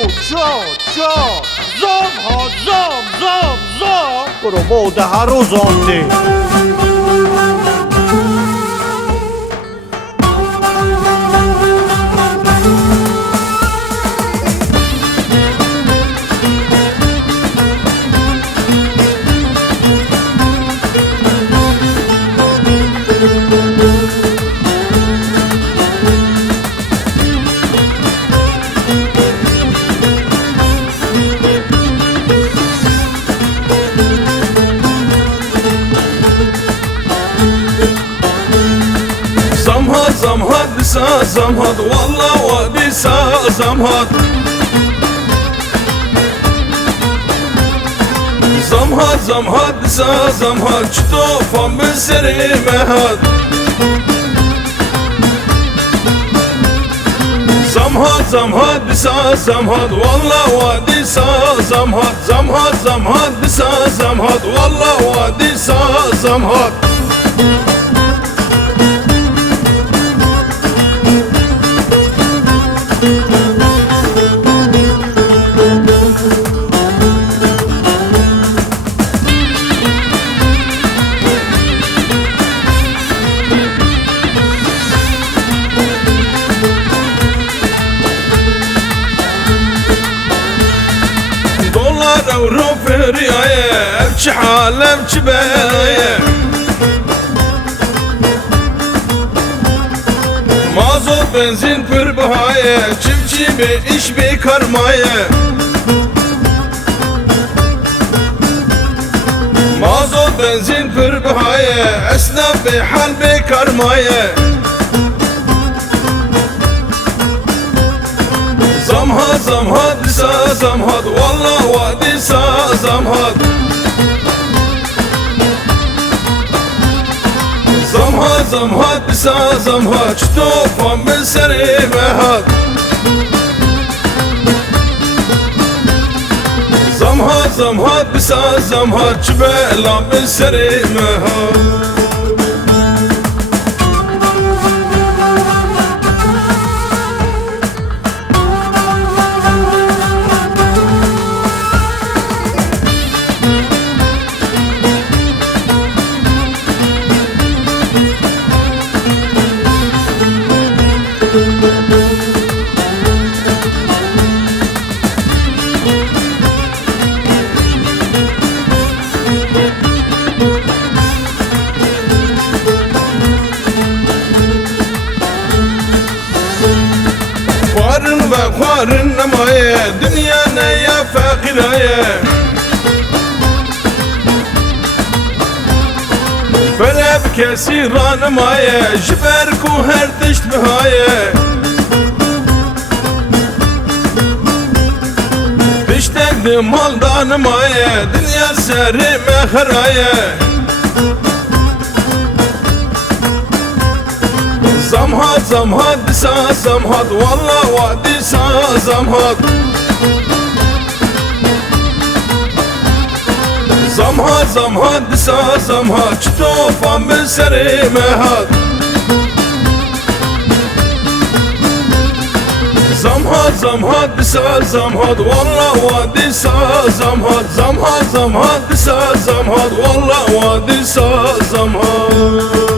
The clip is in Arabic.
Zom promoda Horizonte. زمهد بسا زمهد والله وادي سا زمهد زمهد بسا زمهد شطوفا من سري مهد زمهد بسا زمهد والله وادي سا زمهد بسا زمهد والله وادي سا زمهد اورو فريايه ابكي حاله ابكي بلايه مازوت بنزين پر بهايه çiftçi bir iş bir karmaye مازوت بنزين پر بهايه esnaf bir hal bir karmaye زمهد بسا زمهد والله وادي سا زمهد بسا زمهد شطوفا من سري مهد زمهد بسا زمهد جبالا من سري مهد خوارن نمايه دنيانا يا فقرايه فلا بكسيران مايه جبركو هرتشت بهايه بشتك دي مالدان مايه دنيا سري مخرايه زمهد بسا زمهد والله وادي سا زمهد بسا زمهد شطوفا من سري مهد زمهد بسا زمهد والله وادي سا زمهد بسا زمهد والله وادي سا زمهد